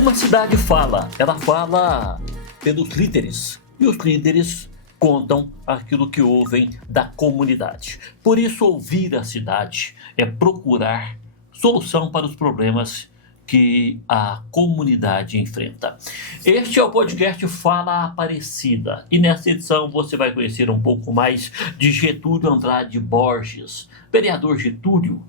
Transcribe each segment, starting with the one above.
Uma cidade fala, ela fala pelos líderes, e os líderes contam aquilo que ouvem da comunidade. Por isso, ouvir a cidade é procurar solução para os problemas que a comunidade enfrenta. Este é o podcast Fala Aparecida, e nessa edição você vai conhecer um pouco mais de Getúlio Andrade Borges, vereador Getúlio,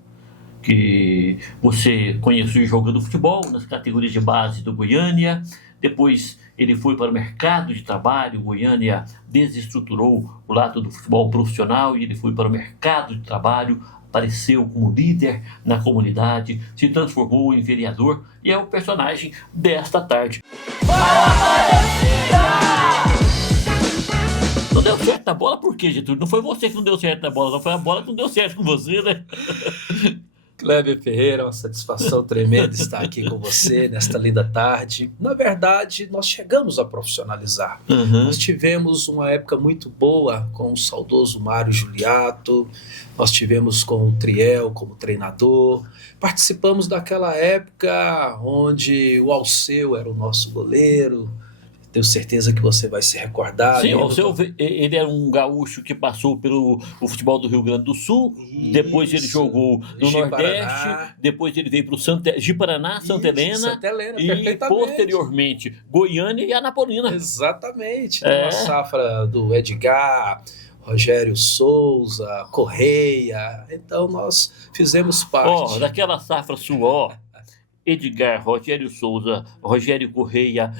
que você conheceu jogando futebol nas categorias de base do Goiânia. Depois ele foi para o mercado de trabalho. O Goiânia desestruturou o lado do futebol profissional e ele foi para o mercado de trabalho, apareceu como líder na comunidade, se transformou em vereador e é o personagem desta tarde. Não deu certo na bola por quê, Getúlio? Não foi você que não deu certo na bola, não foi a bola que não deu certo com você, né? Kleber Ferreira, uma satisfação tremenda estar aqui com você nesta linda tarde. Na verdade, nós chegamos a profissionalizar. Nós tivemos uma época muito boa com o saudoso Mário Juliato, nós tivemos com o Triel como treinador, participamos daquela época onde o Alceu era o nosso goleiro. Tenho certeza que você vai se recordar. Sim, ele era um gaúcho que passou pelo futebol do Rio Grande do Sul, isso, depois ele jogou no Nordeste, depois ele veio para o Ji-Paraná, Santa Helena, e posteriormente Goiânia e Anapolina. Exatamente, uma safra do Edgar, Rogério Souza, Correia, então nós fizemos parte. Daquela safra sua, Edgar, Rogério Souza, Rogério Correia,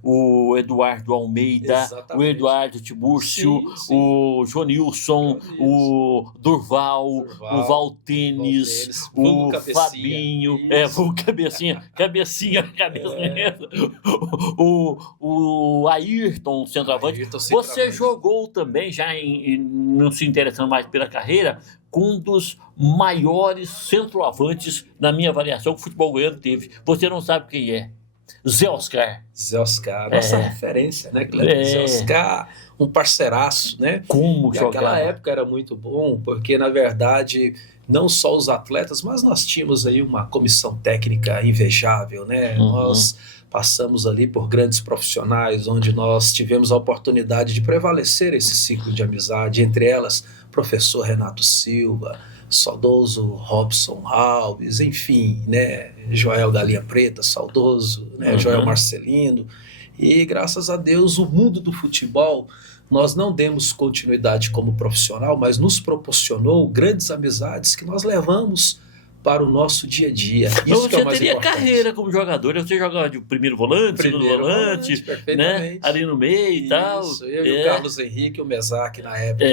o Eduardo Almeida, exatamente, o Eduardo Tiburcio, sim. O Jonilson, o Durval, o Valtenes, o Fabinho, o Cabecinha, o Ayrton, centroavante. Você jogou também, já não se interessando mais pela carreira, com um dos maiores centroavantes, na minha avaliação, que o futebol goiano teve. Você não sabe quem é. Zé Oscar. Zé Oscar, nossa referência, né, Cleber? Zé Oscar, um parceiraço, né? Como jogava? Naquela época era muito bom, porque, na verdade, não só os atletas, mas nós tínhamos aí uma comissão técnica invejável, né? Nós passamos ali por grandes profissionais, onde nós tivemos a oportunidade de prevalecer esse ciclo de amizade, entre elas, professor Renato Silva, saudoso Robson Alves, enfim, né, Joel Galinha Preta, saudoso, né, Joel Marcelino, e graças a Deus o mundo do futebol, nós não demos continuidade como profissional, mas nos proporcionou grandes amizades que nós levamos para o nosso dia a dia. Isso que é o mais teria importante. Carreira como jogador, você jogava de primeiro volante, segundo volante, né? Ali no meio e tal. Eu e o Carlos Henrique, o Mesac na época.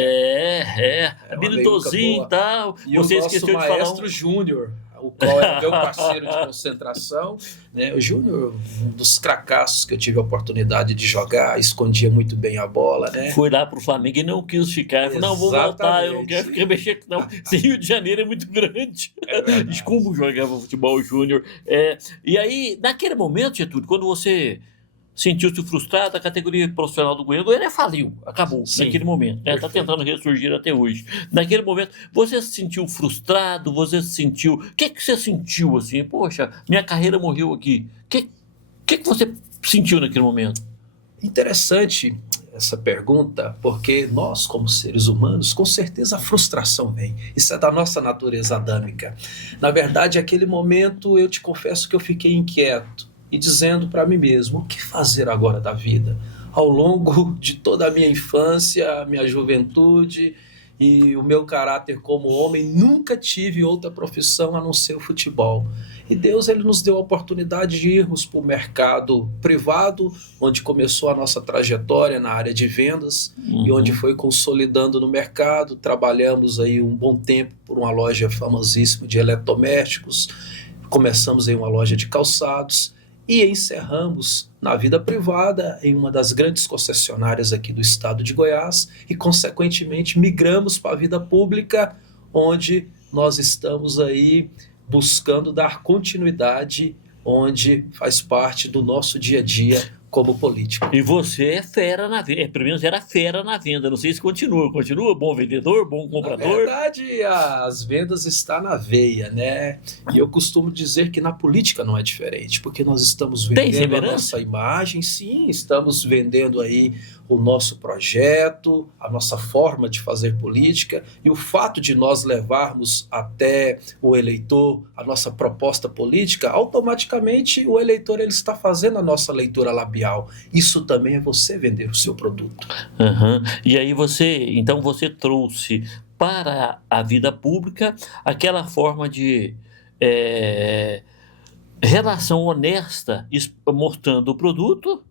Habilidosinho e tal. E você o nosso maestro Júnior, o qual é meu parceiro de concentração, né? O Júnior, um dos cracassos que eu tive a oportunidade de jogar, escondia muito bem a bola, né? Foi lá pro Flamengo e não quis ficar. Falei, não, vou voltar, eu não quero ficar mexendo, não. Esse Rio de Janeiro é muito grande. Como jogava futebol júnior. E aí, naquele momento, Getúlio, quando você sentiu-se frustrado, a categoria profissional do Goiânia faliu, acabou. Sim, naquele momento, né? Está tentando ressurgir até hoje. Naquele momento, você se sentiu frustrado? Você se sentiu... O que você sentiu assim? Poxa, minha carreira morreu aqui. O que você sentiu naquele momento? Interessante essa pergunta, porque nós, como seres humanos, com certeza a frustração vem. Isso é da nossa natureza adâmica. Na verdade, naquele momento, eu te confesso que eu fiquei inquieto e dizendo para mim mesmo, o que fazer agora da vida? Ao longo de toda a minha infância, minha juventude e o meu caráter como homem, nunca tive outra profissão a não ser o futebol. E Deus, ele nos deu a oportunidade de irmos para o mercado privado, onde começou a nossa trajetória na área de vendas e onde foi consolidando no mercado. Trabalhamos aí um bom tempo por uma loja famosíssima de eletrodomésticos, começamos em uma loja de calçados, e encerramos na vida privada em uma das grandes concessionárias aqui do estado de Goiás e, consequentemente, migramos para a vida pública, onde nós estamos aí buscando dar continuidade, onde faz parte do nosso dia a dia como político. E você é fera na venda, pelo menos era fera na venda, não sei se continua bom vendedor, bom Na comprador? verdade, as vendas estão na veia, né? E eu costumo dizer que na política não é diferente, porque nós estamos Tem vendendo a semelhança? nossa imagem, sim, estamos vendendo aí o nosso projeto, a nossa forma de fazer política, e o fato de nós levarmos até o eleitor a nossa proposta política, automaticamente o eleitor ele está fazendo a nossa leitura labial. Isso também é você vender o seu produto. Aham. E aí então você trouxe para a vida pública aquela forma de relação honesta, mostrando o produto,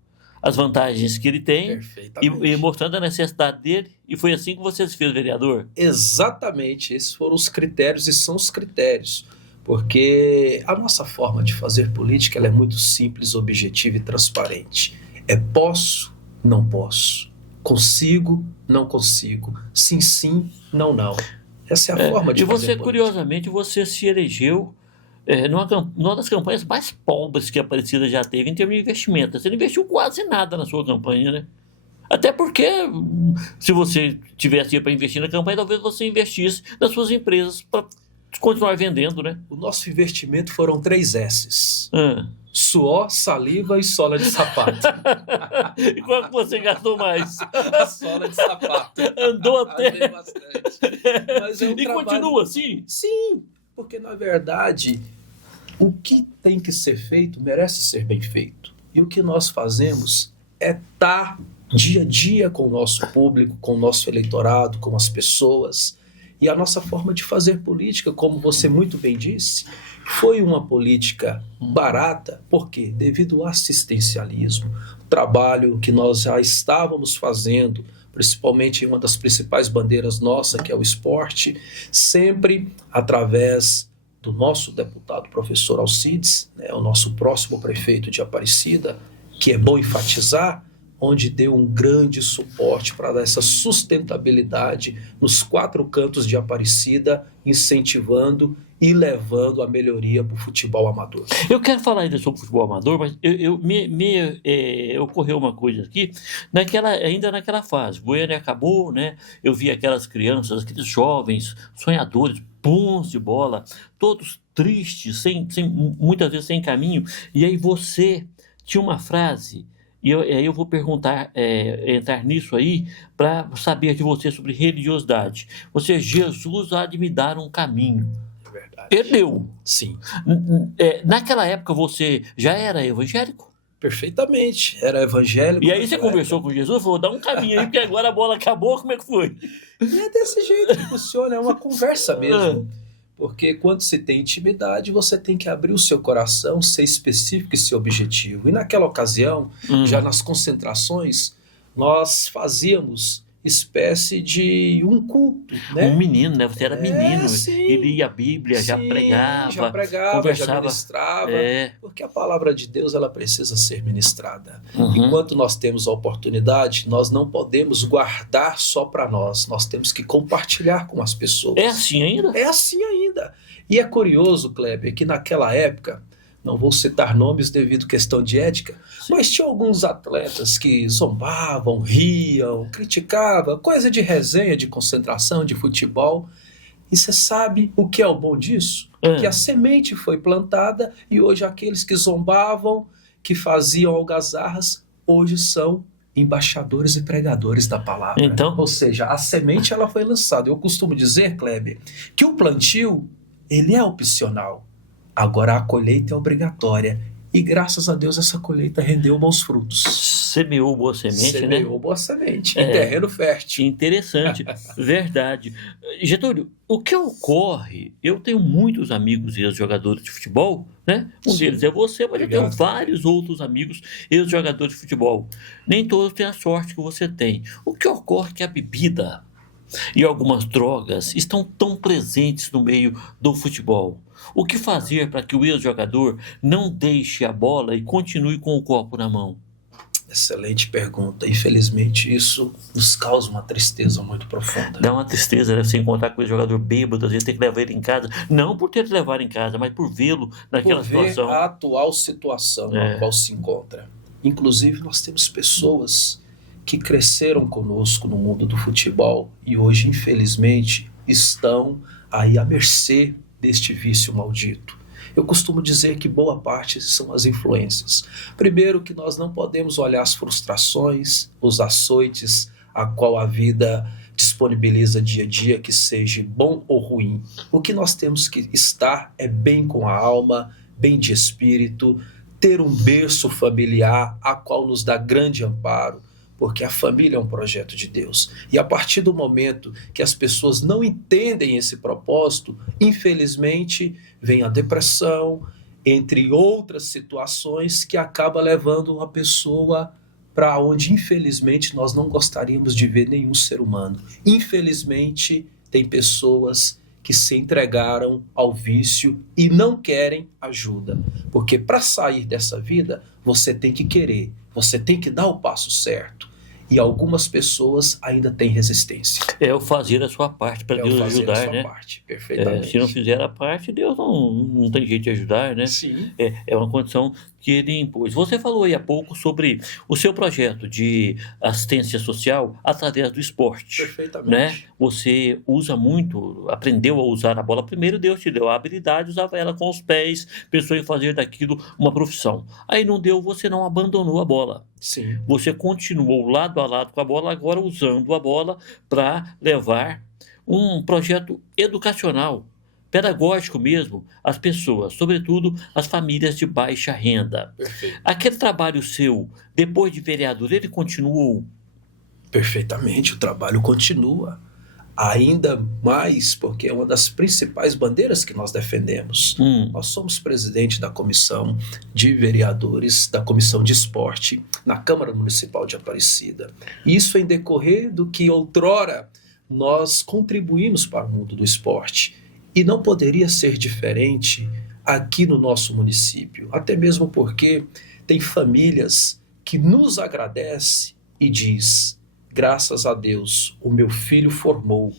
as vantagens que ele tem e Perfeitamente. mostrando a necessidade dele. E foi assim que você se fez vereador? Exatamente, esses foram os critérios e são os critérios, porque a nossa forma de fazer política ela é muito simples, objetiva e transparente. É posso, não posso, consigo, não consigo, sim, sim, não, não. Essa é a forma de E fazer você, política. curiosamente, você se elegeu numa das campanhas mais pobres que a Aparecida já teve em termos de investimento. Você não investiu quase nada na sua campanha, né? Até porque, se você tivesse para investir na campanha, talvez você investisse nas suas empresas para continuar vendendo, né? O nosso investimento foram 3 S's: Ah. suor, saliva e sola de sapato. E qual que você gastou mais? A sola de sapato. Andou até. Andei bastante. Mas é um E trabalho. continua assim? Sim, porque na verdade o que tem que ser feito merece ser bem feito. E o que nós fazemos é estar dia a dia com o nosso público, com o nosso eleitorado, com as pessoas. E a nossa forma de fazer política, como você muito bem disse, foi uma política barata, por quê? Devido ao assistencialismo, trabalho que nós já estávamos fazendo, principalmente em uma das principais bandeiras nossa, que é o esporte, sempre através do nosso deputado professor Alcides, né, o nosso próximo prefeito de Aparecida, que é bom enfatizar, onde deu um grande suporte para dar essa sustentabilidade nos 4 cantos de Aparecida, incentivando e levando a melhoria para o futebol amador. Eu quero falar ainda sobre futebol amador, mas me ocorreu uma coisa aqui, ainda naquela fase. Goiânia acabou, né? Eu vi aquelas crianças, aqueles jovens, sonhadores, bons de bola, todos tristes, muitas vezes sem caminho. E aí você tinha uma frase, e aí eu vou entrar nisso aí, para saber de você sobre religiosidade. Jesus há de me dar um caminho. É verdade. Perdeu. Sim. Naquela época você já era evangélico? Perfeitamente. Era evangélico. E aí você conversou com Jesus, falou, dá um caminho aí, porque agora a bola acabou, como é que foi? E é desse jeito que funciona, é uma conversa mesmo. Porque quando se tem intimidade, você tem que abrir o seu coração, ser específico e ser objetivo. E naquela ocasião, já nas concentrações, nós fazíamos espécie de um culto, né? Um menino, né? Você era menino, sim. ele lia a Bíblia, já Sim, pregava, já conversava. ministrava, É. porque a palavra de Deus ela precisa ser ministrada. Uhum. Enquanto nós temos a oportunidade, nós não podemos guardar só para nós temos que compartilhar com as pessoas. É assim ainda? É assim ainda. E é curioso, Kleber, que naquela época, não vou citar nomes devido à questão de ética, mas tinha alguns atletas que zombavam, riam, criticavam, coisa de resenha, de concentração, de futebol. E você sabe o que é o bom disso? Que a semente foi plantada e hoje aqueles que zombavam, que faziam algazarras, hoje são embaixadores e pregadores da palavra. Então, ou seja, a semente ela foi lançada. Eu costumo dizer, Kleber, que o plantio ele é opcional. Agora a colheita é obrigatória. E graças a Deus essa colheita rendeu bons frutos. Semeou boa semente, né? Semeou boa semente, em terreno fértil. Interessante, verdade. Getúlio, o que ocorre, eu tenho muitos amigos ex-jogadores de futebol, né? Um Sim. deles é você, mas Obrigado. eu tenho vários outros amigos ex-jogadores de futebol. Nem todos têm a sorte que você tem. O que ocorre é que a bebida e algumas drogas estão tão presentes no meio do futebol. O que fazer para que o ex-jogador não deixe a bola e continue com o copo na mão? Excelente pergunta. Infelizmente isso nos causa uma tristeza muito profunda. Dá uma tristeza, né? Você encontrar com o jogador bêbado, às vezes tem que levar ele em casa. Não por ter que levar em casa, mas por vê-lo naquela Por ver situação. a atual situação na qual se encontra. Inclusive, nós temos pessoas que cresceram conosco no mundo do futebol e hoje, infelizmente, estão aí à mercê deste vício maldito. Eu costumo dizer que boa parte são as influências. Primeiro, que nós não podemos olhar as frustrações, os açoites a qual a vida disponibiliza dia a dia, que seja bom ou ruim. O que nós temos que estar é bem com a alma, bem de espírito, ter um berço familiar a qual nos dá grande amparo, porque a família é um projeto de Deus. E a partir do momento que as pessoas não entendem esse propósito, infelizmente vem a depressão, entre outras situações que acaba levando a pessoa para onde infelizmente nós não gostaríamos de ver nenhum ser humano. Infelizmente tem pessoas que se entregaram ao vício e não querem ajuda, porque para sair dessa vida você tem que querer, você tem que dar o passo certo. E algumas pessoas ainda têm resistência. É o fazer a sua parte para Deus ajudar, né? Parte, perfeitamente. Se não fizer a parte, Deus não tem jeito de ajudar, né? Sim. É uma condição que ele impôs. Você falou aí há pouco sobre o seu projeto de assistência social através do esporte. Perfeitamente. Né? Você usa muito, aprendeu a usar a bola primeiro, Deus te deu a habilidade, usava ela com os pés, pensou em fazer daquilo uma profissão. Aí não deu, você não abandonou a bola. Sim. Você continuou lado a lado com a bola, agora usando a bola para levar um projeto educacional, pedagógico mesmo, às pessoas, sobretudo as famílias de baixa renda. Perfeito. Aquele trabalho seu, depois de vereador, ele continuou? Perfeitamente, o trabalho continua. Ainda mais porque é uma das principais bandeiras que nós defendemos. Nós somos presidente da comissão de vereadores, da comissão de esporte na Câmara Municipal de Aparecida. Isso em decorrer do que outrora nós contribuímos para o mundo do esporte. E não poderia ser diferente aqui no nosso município, até mesmo porque tem famílias que nos agradecem e diz: graças a Deus, o meu filho formou,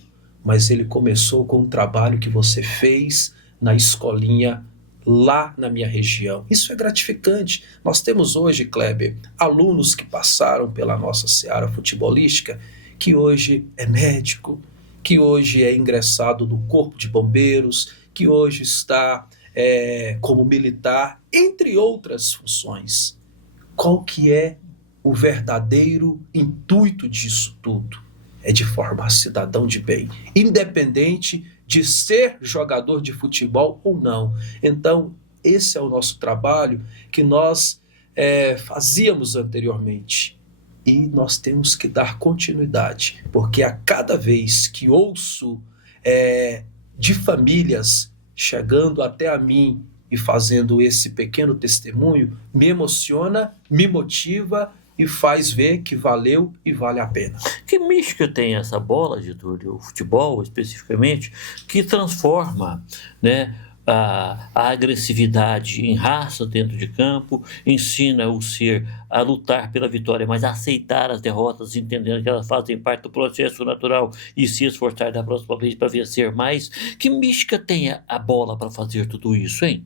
mas ele começou com um trabalho que você fez na escolinha lá na minha região. Isso é gratificante. Nós temos hoje, Kleber, alunos que passaram pela nossa seara futebolística, que hoje é médico, que hoje é ingressado no Corpo de Bombeiros, que hoje está como militar, entre outras funções. Qual que é o verdadeiro intuito disso tudo? É de formar cidadão de bem, independente de ser jogador de futebol ou não. Então, esse é o nosso trabalho que nós fazíamos anteriormente. E nós temos que dar continuidade, porque a cada vez que ouço de famílias chegando até a mim e fazendo esse pequeno testemunho, me emociona, me motiva e faz ver que valeu e vale a pena. Que mística tem essa bola, Getúlio, o futebol especificamente, que transforma, né, a agressividade em raça dentro de campo, ensina o ser a lutar pela vitória, mas a aceitar as derrotas, entendendo que elas fazem parte do processo natural e se esforçar da próxima vez para vencer mais? Que mística tem a bola para fazer tudo isso, hein?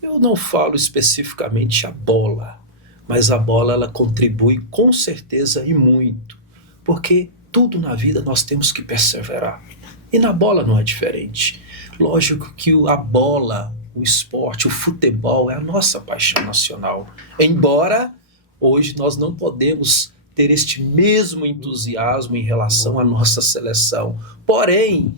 Eu não falo especificamente a bola, mas a bola ela contribui com certeza e muito, porque tudo na vida nós temos que perseverar. E na bola não é diferente. Lógico que a bola, o esporte, o futebol é a nossa paixão nacional. Embora hoje nós não podemos ter este mesmo entusiasmo em relação à nossa seleção. Porém,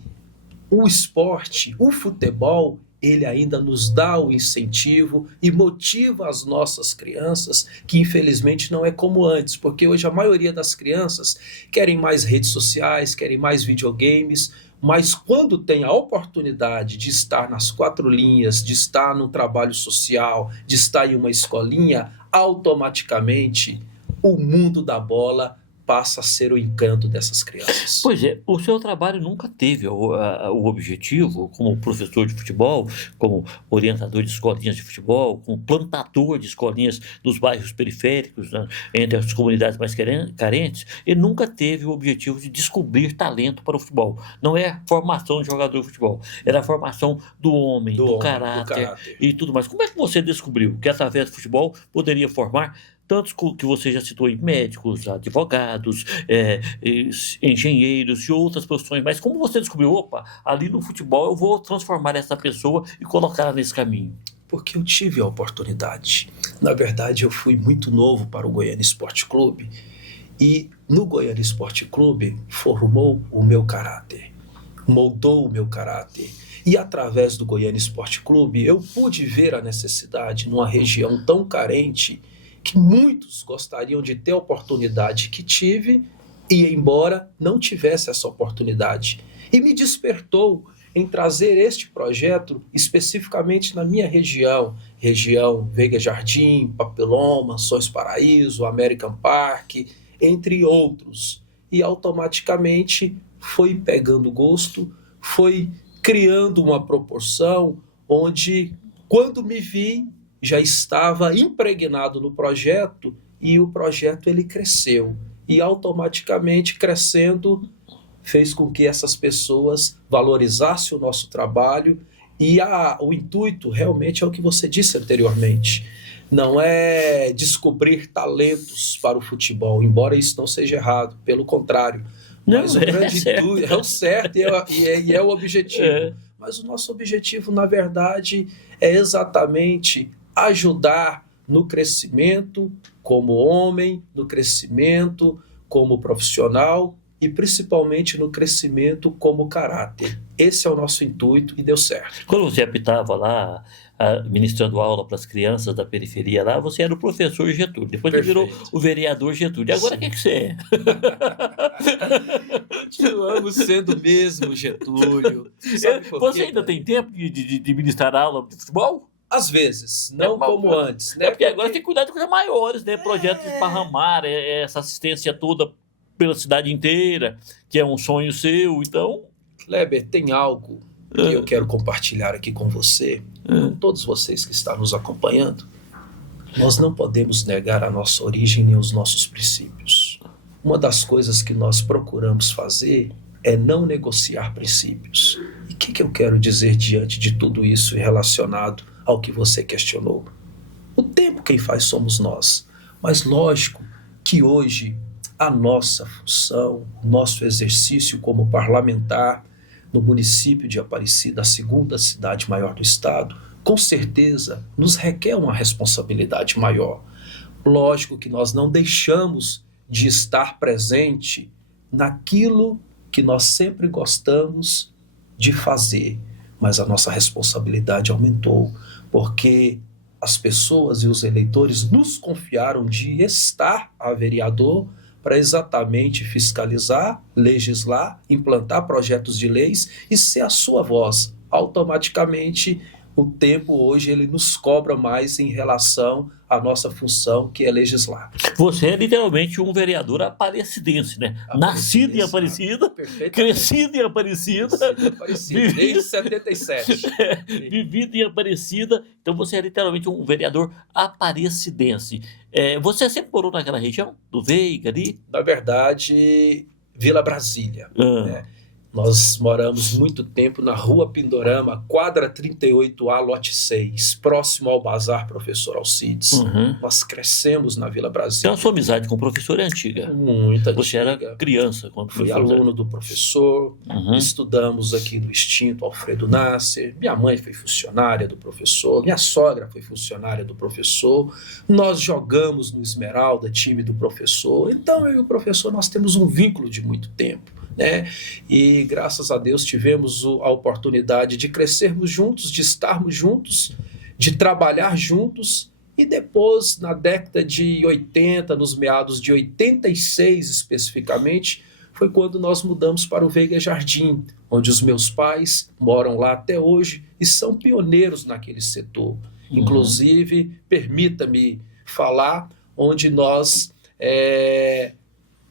o esporte, o futebol, ele ainda nos dá o incentivo e motiva as nossas crianças, que infelizmente não é como antes, porque hoje a maioria das crianças querem mais redes sociais, querem mais videogames, mas quando tem a oportunidade de estar nas quatro linhas, de estar no trabalho social, de estar em uma escolinha, automaticamente o mundo da bola passa a ser o encanto dessas crianças. Pois é, o seu trabalho nunca teve o objetivo, como professor de futebol, como orientador de escolinhas de futebol, como plantador de escolinhas dos bairros periféricos, né, entre as comunidades mais carentes, ele nunca teve o objetivo de descobrir talento para o futebol. Não é a formação de jogador de futebol, era a formação do homem, do caráter e tudo mais. Como é que você descobriu que através do futebol poderia formar tantos que você já citou aí, médicos, advogados, engenheiros e outras profissões, mas como você descobriu, opa, ali no futebol eu vou transformar essa pessoa e colocá-la nesse caminho? Porque eu tive a oportunidade. Na verdade, eu fui muito novo para o Goiânia Esporte Clube e no Goiânia Esporte Clube formou o meu caráter, moldou o meu caráter. E através do Goiânia Esporte Clube, eu pude ver a necessidade numa região tão carente que muitos gostariam de ter a oportunidade que tive e embora não tivesse essa oportunidade. E me despertou em trazer este projeto especificamente na minha região Veiga Jardim, Papelão, Sons Paraíso, American Park, entre outros. E automaticamente foi pegando gosto, foi criando uma proporção onde, quando me vi, já estava impregnado no projeto e o projeto ele cresceu. E automaticamente crescendo fez com que essas pessoas valorizassem o nosso trabalho e o intuito realmente é o que você disse anteriormente. Não é descobrir talentos para o futebol, embora isso não seja errado, pelo contrário. Mas Não, o grande intuito é o certo e é o objetivo. É. Mas o nosso objetivo, na verdade, é exatamente ajudar no crescimento como homem, no crescimento como profissional e principalmente no crescimento como caráter. Esse é o nosso intuito e deu certo. Quando você apitava lá, ministrando aula para as crianças da periferia lá, você era o professor Getúlio. Depois você virou Perfeito. o vereador Getúlio. E agora o que você é? Continuamos sendo mesmo Getúlio. Sabe por Você quê? ainda tem tempo de ministrar aula de futebol? Às vezes, não mal- como antes, né? É porque agora tem que cuidar de coisas maiores, né? Projetos de esparramar, essa assistência toda pela cidade inteira, que é um sonho seu, então... Kleber, tem algo que eu quero compartilhar aqui com você, com todos vocês que estão nos acompanhando. Nós não podemos negar a nossa origem nem os nossos princípios. Uma das coisas que nós procuramos fazer é não negociar princípios. E o que eu quero dizer diante de tudo isso e relacionado ao que você questionou? O tempo quem faz somos nós. Mas lógico que hoje a nossa função, nosso exercício como parlamentar no município de Aparecida, a segunda cidade maior do estado, com certeza nos requer uma responsabilidade maior. Lógico que nós não deixamos de estar presente naquilo que nós sempre gostamos de fazer, mas a nossa responsabilidade aumentou, porque as pessoas e os eleitores nos confiaram de estar a vereador para exatamente fiscalizar, legislar, implantar projetos de leis e ser a sua voz. Automaticamente, o tempo hoje ele nos cobra mais em relação à nossa função, que é legislar. Você é literalmente um vereador aparecidense, né? Nascido em Aparecida, crescido em Aparecida, Desde 77. vivido em Aparecida. Então você é literalmente um vereador aparecidense. Você sempre morou naquela região? Do Veiga ali? Na verdade, Vila Brasília. Ah. Né? Nós moramos muito tempo na Rua Pindorama, quadra 38A, lote 6, próximo ao Bazar Professor Alcides. Uhum. Nós crescemos na Vila Brasília. Então a sua amizade com o professor é antiga. Muito antiga. Você era criança quando Fui professor. aluno do professor, estudamos aqui no extinto Alfredo Nasser, minha mãe foi funcionária do professor, minha sogra foi funcionária do professor, nós jogamos no Esmeralda, time do professor, então eu e o professor nós temos um vínculo de muito tempo. Né? E graças a Deus tivemos a oportunidade de crescermos juntos, de estarmos juntos, de trabalhar juntos e depois na década de 80, nos meados de 86 especificamente, foi quando nós mudamos para o Veiga Jardim, onde os meus pais moram lá até hoje e são pioneiros naquele setor. Inclusive, permita-me falar, onde nós...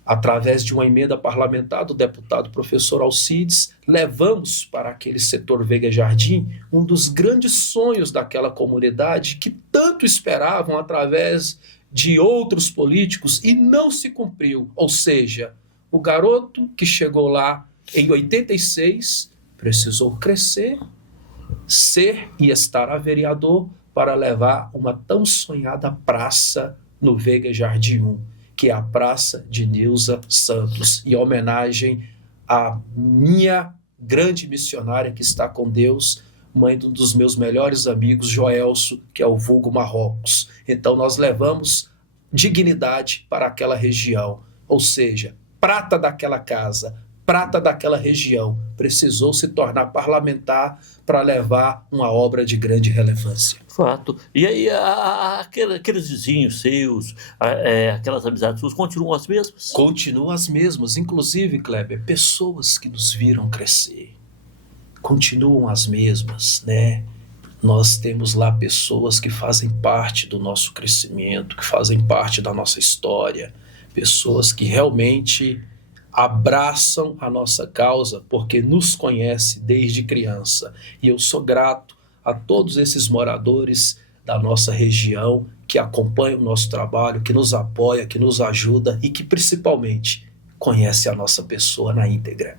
através de uma emenda parlamentar do deputado professor Alcides, levamos para aquele setor Veiga Jardim um dos grandes sonhos daquela comunidade que tanto esperavam através de outros políticos e não se cumpriu. Ou seja, o garoto que chegou lá em 86 precisou crescer, ser e estar a vereador para levar uma tão sonhada praça no Veiga Jardim 1, que é a Praça de Nilza Santos, em homenagem à minha grande missionária que está com Deus, mãe de um dos meus melhores amigos, Joelso, que é o vulgo Marrocos. Então nós levamos dignidade para aquela região, ou seja, prata daquela casa, prata daquela região, precisou se tornar parlamentar para levar uma obra de grande relevância. Fato. E aí, aqueles vizinhos seus, aquelas amizades suas, continuam as mesmas? Continuam as mesmas, inclusive, Kleber, pessoas que nos viram crescer, continuam as mesmas, né? Nós temos lá pessoas que fazem parte do nosso crescimento, que fazem parte da nossa história, pessoas que realmente abraçam a nossa causa porque nos conhece desde criança. E eu sou grato a todos esses moradores da nossa região que acompanham o nosso trabalho, que nos apoia, que nos ajuda e que principalmente conhece a nossa pessoa na íntegra.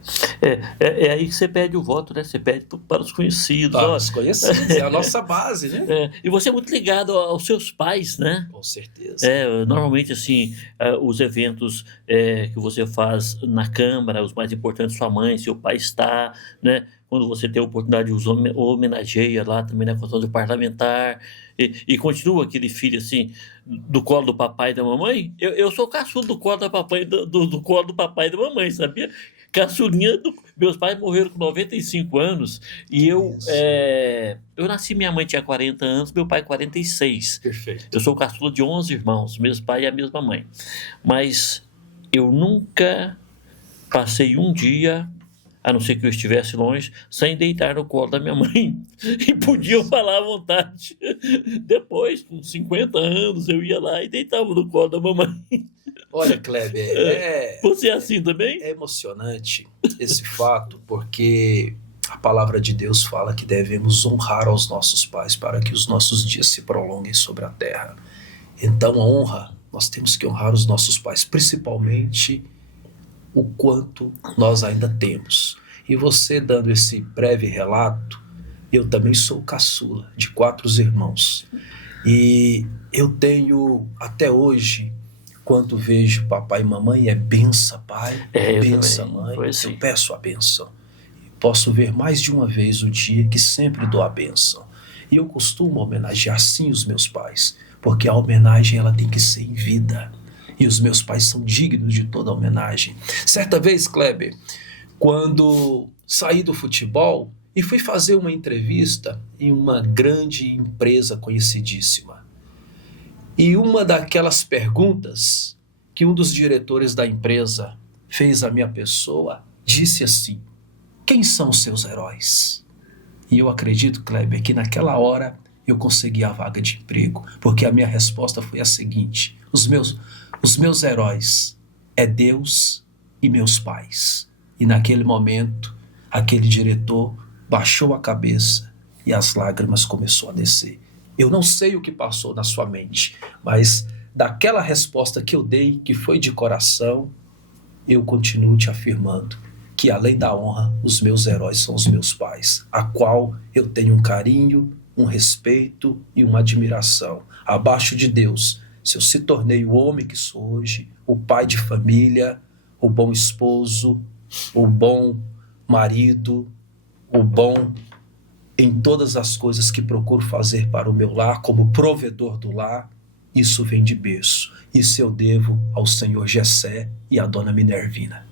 É aí que você pede o voto, né? Você pede para os conhecidos. Para os conhecidos, é a nossa base, né? E você é muito ligado aos seus pais, né? Com certeza. Normalmente, assim, os eventos que você faz na Câmara, os mais importantes, sua mãe, seu pai está, né? Quando você tem a oportunidade, os homenageia lá também na questão do parlamentar, e continua aquele filho, assim, do colo do papai e da mamãe. Eu sou caçula do colo do papai, do colo do papai e da mamãe, sabia? Caçulinha meus pais morreram com 95 anos e eu nasci, minha mãe tinha 40 anos, meu pai 46. Perfeito. Eu sou caçula de 11 irmãos, meus pais e a mesma mãe. Mas eu nunca passei um dia, a não ser que eu estivesse longe, sem deitar no colo da minha mãe. E podiam falar à vontade. Depois, com 50 anos, eu ia lá e deitava no colo da mamãe. Olha, Kleber, Você é assim também? é emocionante esse fato, porque a palavra de Deus fala que devemos honrar aos nossos pais para que os nossos dias se prolonguem sobre a terra. Então, a honra, nós temos que honrar os nossos pais, principalmente o quanto nós ainda temos. E você dando esse breve relato, eu também sou caçula de 4 irmãos. E eu tenho, até hoje, quando vejo papai e mamãe, é benção pai, benção mãe, eu peço a benção. Posso ver mais de uma vez o dia que sempre dou a benção. E eu costumo homenagear sim os meus pais, porque a homenagem ela tem que ser em vida. E os meus pais são dignos de toda homenagem. Certa vez, Kleber, quando saí do futebol e fui fazer uma entrevista em uma grande empresa conhecidíssima. E uma daquelas perguntas que um dos diretores da empresa fez à minha pessoa, disse assim: quem são os seus heróis? E eu acredito, Kleber, que naquela hora eu consegui a vaga de emprego, porque a minha resposta foi a seguinte: os meus heróis é Deus e meus pais. E naquele momento, aquele diretor baixou a cabeça e as lágrimas começaram a descer. Eu não sei o que passou na sua mente, mas daquela resposta que eu dei, que foi de coração, eu continuo te afirmando que além da honra, os meus heróis são os meus pais, a qual eu tenho um carinho, um respeito e uma admiração. Abaixo de Deus, se eu se tornei o homem que sou hoje, o pai de família, o bom esposo, o bom marido, o bom em todas as coisas que procuro fazer para o meu lar, como provedor do lar, isso vem de berço. Isso eu devo ao senhor Gessé e à dona Minervina.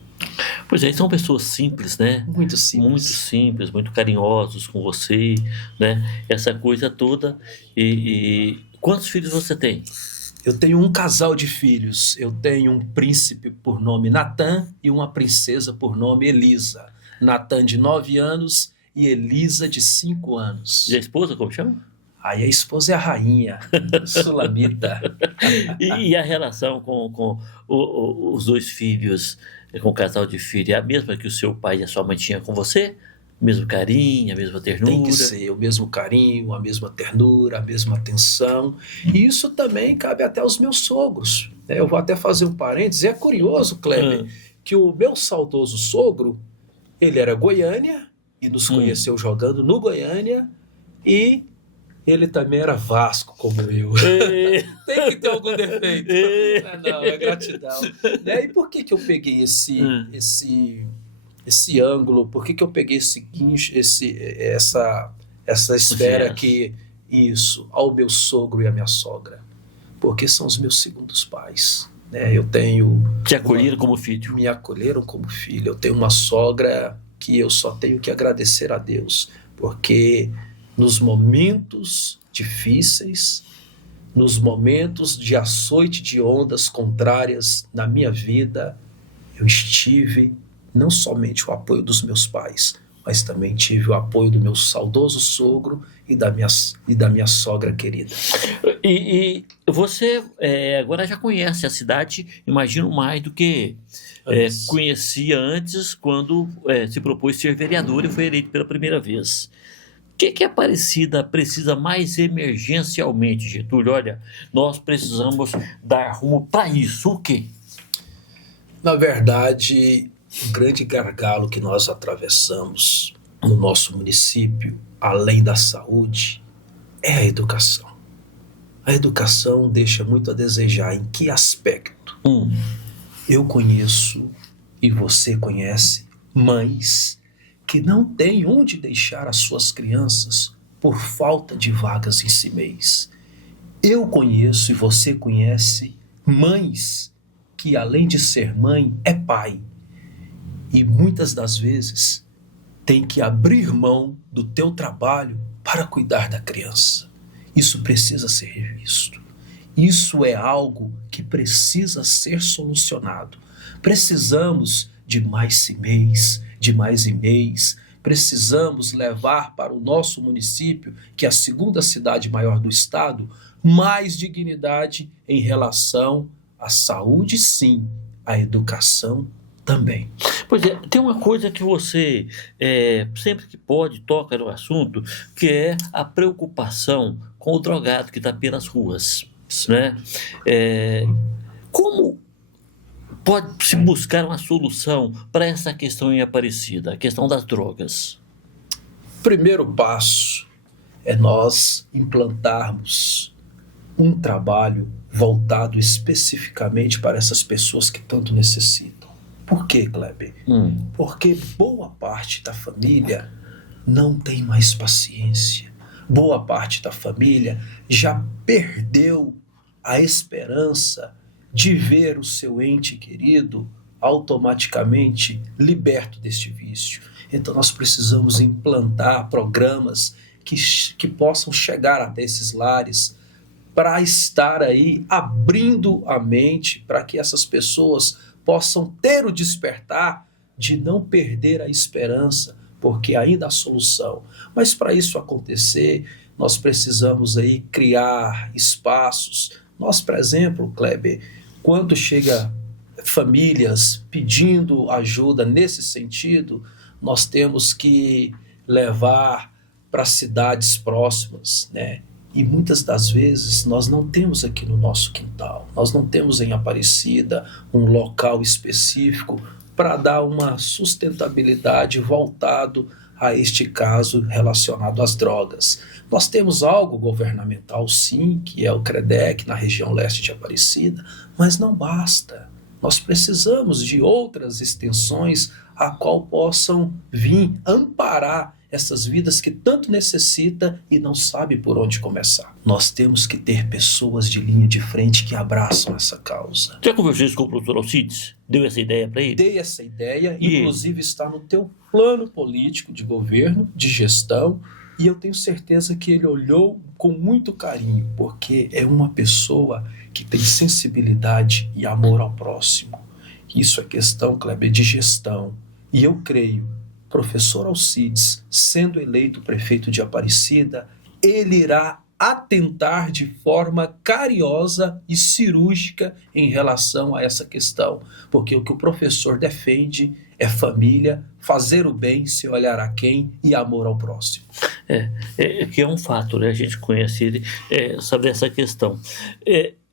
Pois é, são pessoas simples, né? Muito simples. Muito simples, muito carinhosos com você, né? Essa coisa toda. E quantos filhos você tem? Eu tenho um casal de filhos. Eu tenho um príncipe por nome Natan e uma princesa por nome Elisa. Natan de 9 anos e Elisa de 5 anos. E a esposa, como chama? Aí a esposa é a rainha, Sulamita. E a relação com os 2 filhos, com o casal de filhos, é a mesma que o seu pai e a sua mãe tinham com você? O mesmo carinho, a mesma ternura? Tem que ser o mesmo carinho, a mesma ternura, a mesma atenção. E isso também cabe até aos meus sogros. Eu vou até fazer um parênteses. É curioso, Kleber, que o meu saudoso sogro, ele era Goiânia e nos conheceu jogando no Goiânia, e Ele também era Vasco como eu. É, Tem que ter algum defeito. é, Não, é gratidão. Né? E por que que eu peguei esse ângulo? Por que que eu peguei esse guincho, essa esfera Yes. aqui? Isso, ao meu sogro e à minha sogra. Porque são os meus segundos pais. Né? Eu tenho Te acolheram como filho. me acolheram como filho. Eu tenho uma sogra que eu só tenho que agradecer a Deus, porque nos momentos difíceis, nos momentos de açoite de ondas contrárias na minha vida, eu estive não somente o apoio dos meus pais, mas também tive o apoio do meu saudoso sogro e da minha sogra querida. E você agora já conhece a cidade, imagino mais do que Antes. conhecia antes, quando se propôs ser vereador e foi eleito pela primeira vez. O que a Aparecida precisa mais emergencialmente, Getúlio? Olha, nós precisamos dar rumo para isso. O quê? Na verdade, o grande gargalo que nós atravessamos no nosso município, além da saúde, é a educação. A educação deixa muito a desejar. Em que aspecto? Hum, Eu conheço e você conhece mães que não têm onde deixar as suas crianças por falta de vagas em CIMEIs. Eu conheço e você conhece mães que, além de ser mãe, é pai. E muitas das vezes tem que abrir mão do teu trabalho para cuidar da criança. Isso precisa ser revisto. Isso é algo que precisa ser solucionado. Precisamos de mais CIMEIs, de mais e-mails. Precisamos levar para o nosso município, que é a segunda cidade maior do estado, mais dignidade em relação à saúde, sim, à educação também. Pois é, tem uma coisa que você, sempre que pode, toca no assunto, que é a preocupação com o drogado que está pelas ruas, né? Como pode se buscar uma solução para essa questão em Aparecida, a questão das drogas? O primeiro passo é nós implantarmos um trabalho voltado especificamente para essas pessoas que tanto necessitam. Por quê, Kleber? Porque boa parte da família não tem mais paciência. Boa parte da família já perdeu a esperança de ver o seu ente querido automaticamente liberto deste vício. Então nós precisamos implantar programas que possam chegar até esses lares para estar aí abrindo a mente para que essas pessoas possam ter o despertar de não perder a esperança, porque ainda há solução. Mas para isso acontecer, nós precisamos aí criar espaços. Nós, por exemplo, Kleber, quando chega famílias pedindo ajuda nesse sentido, nós temos que levar para cidades próximas, né? E muitas das vezes nós não temos aqui no nosso quintal, nós não temos em Aparecida um local específico para dar uma sustentabilidade voltado a este caso relacionado às drogas. Nós temos algo governamental, sim, que é o CREDEC na região leste de Aparecida, mas não basta. Nós precisamos de outras extensões a qual possam vir amparar essas vidas que tanto necessita e não sabe por onde começar. Nós temos que ter pessoas de linha de frente que abraçam essa causa. Já conversou isso com o professor Alcides? Deu essa ideia para ele? Dei essa ideia, E inclusive está no teu plano político de governo, de gestão, e eu tenho certeza que ele olhou com muito carinho, porque é uma pessoa que tem sensibilidade e amor ao próximo. Isso é questão, Kleber, de gestão. E eu creio, professor Alcides, sendo eleito prefeito de Aparecida, ele irá atentar de forma carinhosa e cirúrgica em relação a essa questão, porque o que o professor defende é família, fazer o bem sem olhar a quem e amor ao próximo. Que é um fato, né? A gente conhece ele, sabe essa questão.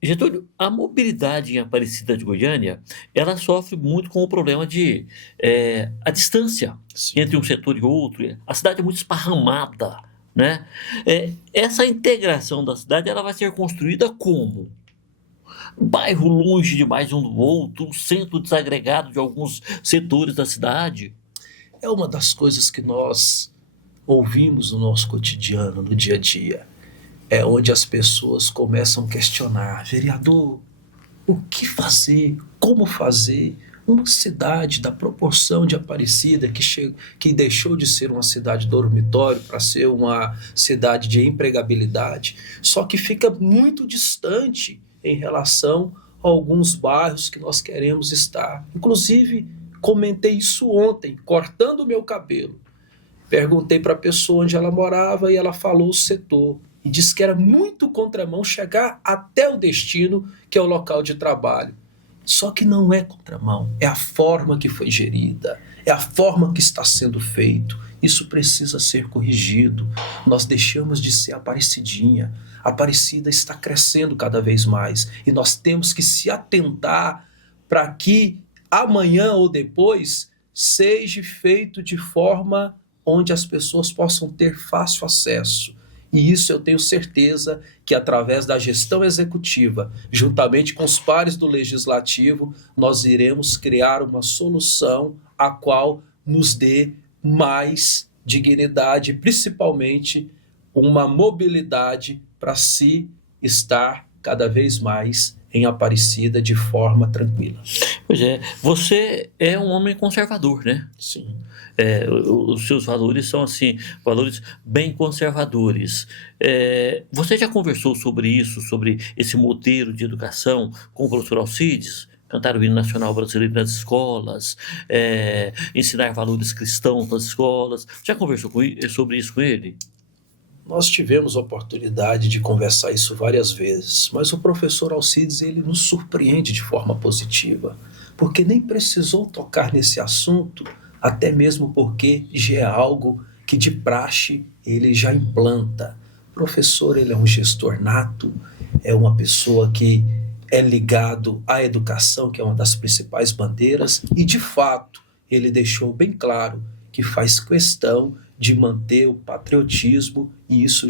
Getúlio, a mobilidade em Aparecida de Goiânia, ela sofre muito com o problema de a distância Sim. entre um setor e outro. A cidade é muito esparramada, né? Essa integração da cidade, ela vai ser construída como? Bairro longe demais um do outro, um centro desagregado de alguns setores da cidade. É uma das coisas que nós ouvimos no nosso cotidiano, no dia a dia. É onde as pessoas começam a questionar: vereador, o que fazer? Como fazer? Uma cidade da proporção de Aparecida, que deixou de ser uma cidade dormitório para ser uma cidade de empregabilidade, só que fica muito distante em relação a alguns bairros que nós queremos estar. Inclusive, comentei isso ontem, cortando o meu cabelo. Perguntei para a pessoa onde ela morava e ela falou o setor. E disse que era muito contramão chegar até o destino, que é o local de trabalho. Só que não é contramão, é a forma que foi gerida, é a forma que está sendo feito. Isso precisa ser corrigido. Nós deixamos de ser Aparecidinha. A Aparecida está crescendo cada vez mais e nós temos que se atentar para que amanhã ou depois seja feito de forma onde as pessoas possam ter fácil acesso. E isso eu tenho certeza que através da gestão executiva, juntamente com os pares do legislativo, nós iremos criar uma solução a qual nos dê mais dignidade, principalmente uma mobilidade para se estar cada vez mais em Aparecida de forma tranquila. Pois é, você é um homem conservador, né? Sim. Os seus valores são, assim, valores bem conservadores. Você já conversou sobre isso, sobre esse modelo de educação com o professor Alcides? Cantar o hino nacional brasileiro nas escolas, ensinar valores cristãos nas escolas. Já conversou sobre isso com ele? Nós tivemos a oportunidade de conversar isso várias vezes, mas o professor Alcides, ele nos surpreende de forma positiva, porque nem precisou tocar nesse assunto, até mesmo porque já é algo que de praxe ele já implanta. O professor, ele é um gestor nato, é uma pessoa que é ligado à educação, que é uma das principais bandeiras, e de fato ele deixou bem claro que faz questão de manter o patriotismo, e isso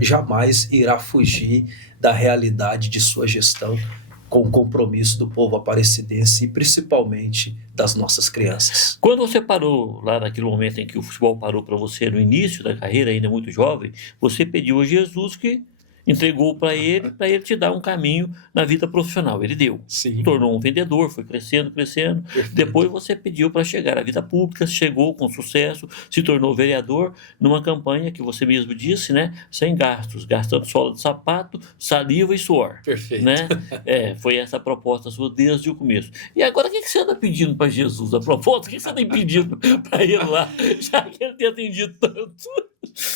jamais irá fugir da realidade de sua gestão, com o compromisso do povo aparecidense e principalmente das nossas crianças. Quando você parou, lá naquele momento em que o futebol parou para você, no início da carreira, ainda muito jovem, você pediu a Jesus que entregou para ele te dar um caminho na vida profissional. Ele deu. Sim. Tornou um vendedor, foi crescendo. Perfeito. Depois você pediu para chegar à vida pública, chegou com sucesso, se tornou vereador numa campanha que você mesmo disse, né? Sem gastos, gastando sola de sapato, saliva e suor. Perfeito. Né? Foi essa a proposta sua desde o começo. E agora o que você anda pedindo para Jesus? A proposta? O que você tem pedido para ele lá, já que ele tem atendido tanto?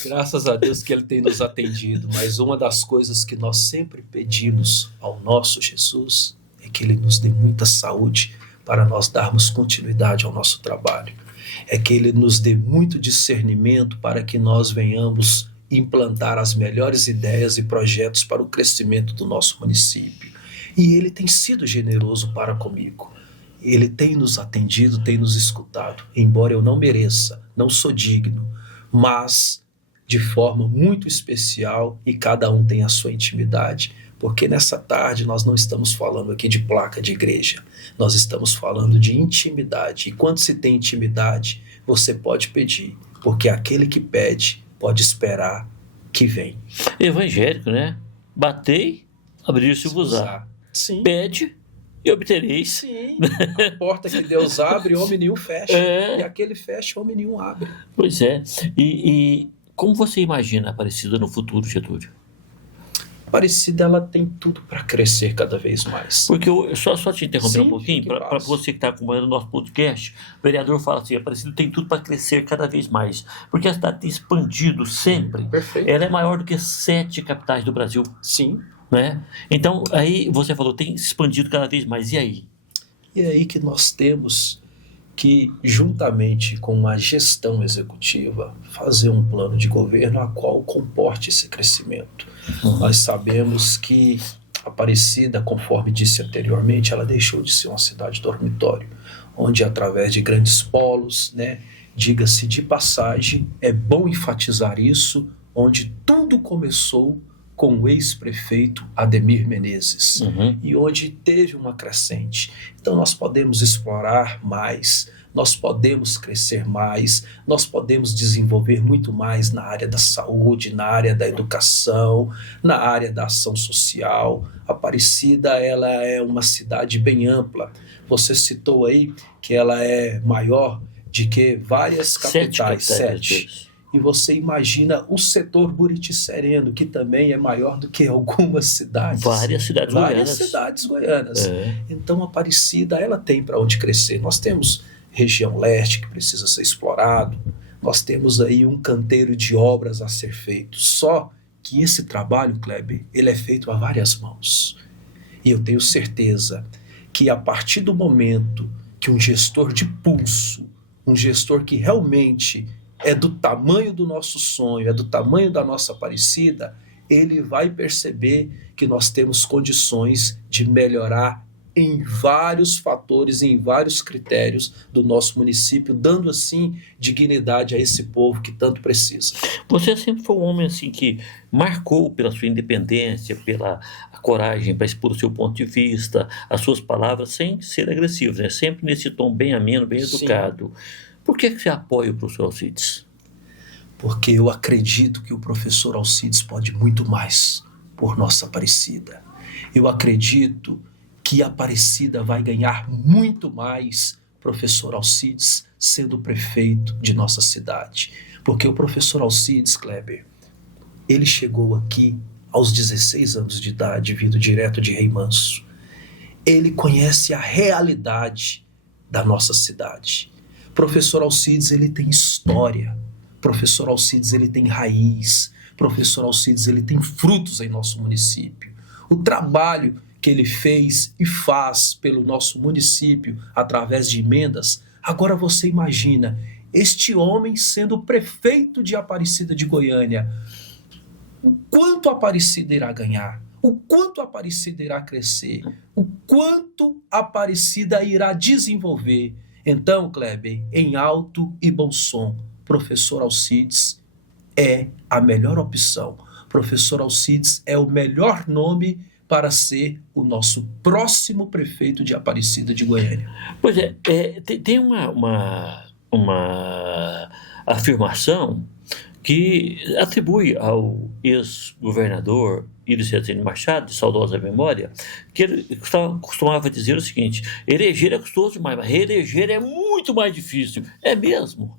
Graças a Deus que ele tem nos atendido, mas uma das coisas que nós sempre pedimos ao nosso Jesus é que ele nos dê muita saúde para nós darmos continuidade ao nosso trabalho. É que ele nos dê muito discernimento para que nós venhamos implantar as melhores ideias e projetos para o crescimento do nosso município. E ele tem sido generoso para comigo. Ele tem nos atendido, tem nos escutado, embora eu não mereça, não sou digno, mas de forma muito especial, e cada um tem a sua intimidade, porque nessa tarde nós não estamos falando aqui de placa de igreja, nós estamos falando de intimidade, e quando se tem intimidade, você pode pedir, porque aquele que pede pode esperar que vem. Evangélico, né? Batei, abrir-se-vos-á. Sim. Pede e obtereis. Sim, a porta que Deus abre, homem nenhum fecha. E aquele fecha, homem nenhum abre. Pois é. E como você imagina a Aparecida no futuro, Getúlio? Aparecida, ela tem tudo para crescer cada vez mais. Porque só te interromper um pouquinho, para você que está acompanhando o nosso podcast, o vereador fala assim: a Aparecida tem tudo para crescer cada vez mais, porque a cidade tem expandido sempre. Perfeito. Ela é maior do que 7 capitais do Brasil. Sim. Né? Então, aí você falou, tem expandido cada vez mais, e aí? E é aí que nós temos que, juntamente com a gestão executiva, fazer um plano de governo a qual comporte esse crescimento. Nós sabemos que Aparecida, conforme disse anteriormente, ela deixou de ser uma cidade dormitório, onde através de grandes polos, né, diga-se de passagem, é bom enfatizar isso, onde tudo começou com o ex-prefeito Ademir Menezes, e onde teve uma crescente. Então nós podemos explorar mais, nós podemos crescer mais, nós podemos desenvolver muito mais na área da saúde, na área da educação, na área da ação social. Aparecida, ela é uma cidade bem ampla. Você citou aí que ela é maior de que várias capitais, 7. E você imagina o setor Buriti-Sereno, que também é maior do que algumas cidades. Várias cidades goianas. Então, Aparecida, ela tem para onde crescer. Nós temos região leste que precisa ser explorado. Nós temos aí um canteiro de obras a ser feito. Só que esse trabalho, Kleber, ele é feito a várias mãos. E eu tenho certeza que a partir do momento que um gestor de pulso, um gestor que realmente é do tamanho do nosso sonho, é do tamanho da nossa Aparecida, ele vai perceber que nós temos condições de melhorar em vários fatores, em vários critérios do nosso município, dando assim dignidade a esse povo que tanto precisa. Você sempre foi um homem assim que marcou pela sua independência, pela coragem para expor o seu ponto de vista, as suas palavras sem ser agressivo, né? Sempre nesse tom bem ameno, bem educado. Por que você apoia o professor Alcides? Porque eu acredito que o professor Alcides pode muito mais por nossa Aparecida. Eu acredito que a Aparecida vai ganhar muito mais, professor Alcides, sendo prefeito de nossa cidade. Porque o professor Alcides, Kleber, ele chegou aqui aos 16 anos de idade, vindo direto de Rei Manso. Ele conhece a realidade da nossa cidade. Professor Alcides, ele tem história. Professor Alcides, ele tem raiz. Professor Alcides, ele tem frutos em nosso município. O trabalho que ele fez e faz pelo nosso município através de emendas, agora você imagina este homem sendo prefeito de Aparecida de Goiânia. O quanto Aparecida irá ganhar? O quanto Aparecida irá crescer? O quanto Aparecida irá desenvolver? Então, Kleber, em alto e bom som, professor Alcides é a melhor opção. Professor Alcides é o melhor nome para ser o nosso próximo prefeito de Aparecida de Goiânia. Pois é, tem uma afirmação que atribui ao ex-governador Íris Rezende Machado, de saudosa memória, que ele costumava dizer o seguinte: eleger é custoso demais, mas reeleger é muito mais difícil. É mesmo?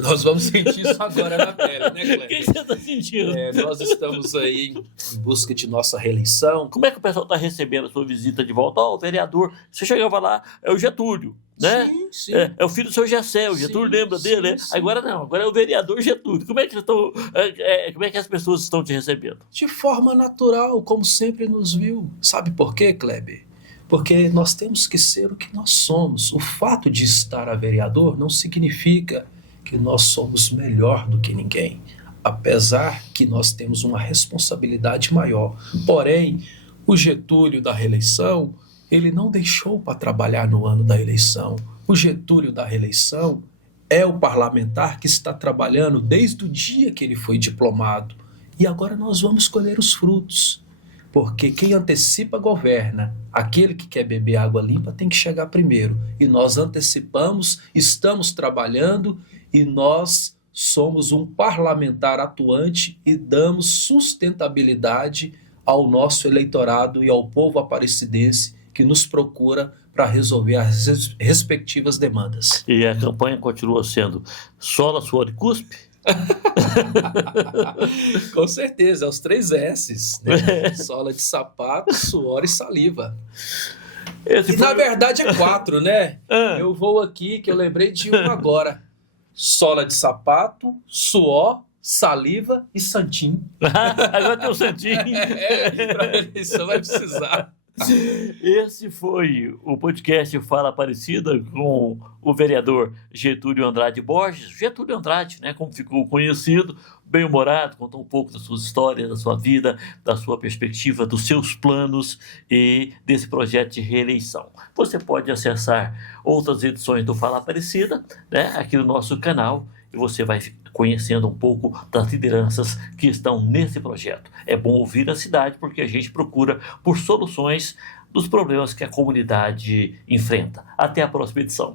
Nós vamos sentir isso agora na pele, né, Cleber? O que você está sentindo? Nós estamos aí em busca de nossa reeleição. Como é que o pessoal está recebendo a sua visita de volta? Ó, o vereador, você chegava lá, é o Getúlio, né? Sim. É o filho do seu Gessé, o Getúlio lembra dele, né? Sim. Agora não, agora é o vereador Getúlio. Como é que como é que as pessoas estão te recebendo? De forma natural, como sempre nos viu. Sabe por quê, Kleber? Porque nós temos que ser o que nós somos. O fato de estar a vereador não significa que nós somos melhor do que ninguém, apesar que nós temos uma responsabilidade maior. Porém, o Getúlio da reeleição, ele não deixou para trabalhar no ano da eleição. O Getúlio da reeleição é o parlamentar que está trabalhando desde o dia que ele foi diplomado. E agora nós vamos colher os frutos. Porque quem antecipa governa. Aquele que quer beber água limpa tem que chegar primeiro. E nós antecipamos, estamos trabalhando e nós somos um parlamentar atuante e damos sustentabilidade ao nosso eleitorado e ao povo aparecidense que nos procura para resolver as respectivas demandas. E a campanha continua sendo sola, suor e cuspe? Com certeza, é os 3 S's, né? Sola de sapato, suor e saliva. Na verdade é 4, né? Eu vou aqui, que eu lembrei de um agora. Sola de sapato, suor, saliva e santinho. Agora tem o santinho. Para eleição vai precisar. Esse foi o podcast Fala Aparecida com o vereador Getúlio Andrade Borges. Getúlio Andrade, né, como ficou conhecido, bem-humorado, contou um pouco das suas histórias, da sua vida, da sua perspectiva, dos seus planos e desse projeto de reeleição. Você pode acessar outras edições do Fala Aparecida, né, aqui no nosso canal e você vai conhecendo um pouco das lideranças que estão nesse projeto. É bom ouvir a cidade porque a gente procura por soluções dos problemas que a comunidade enfrenta. Até a próxima edição.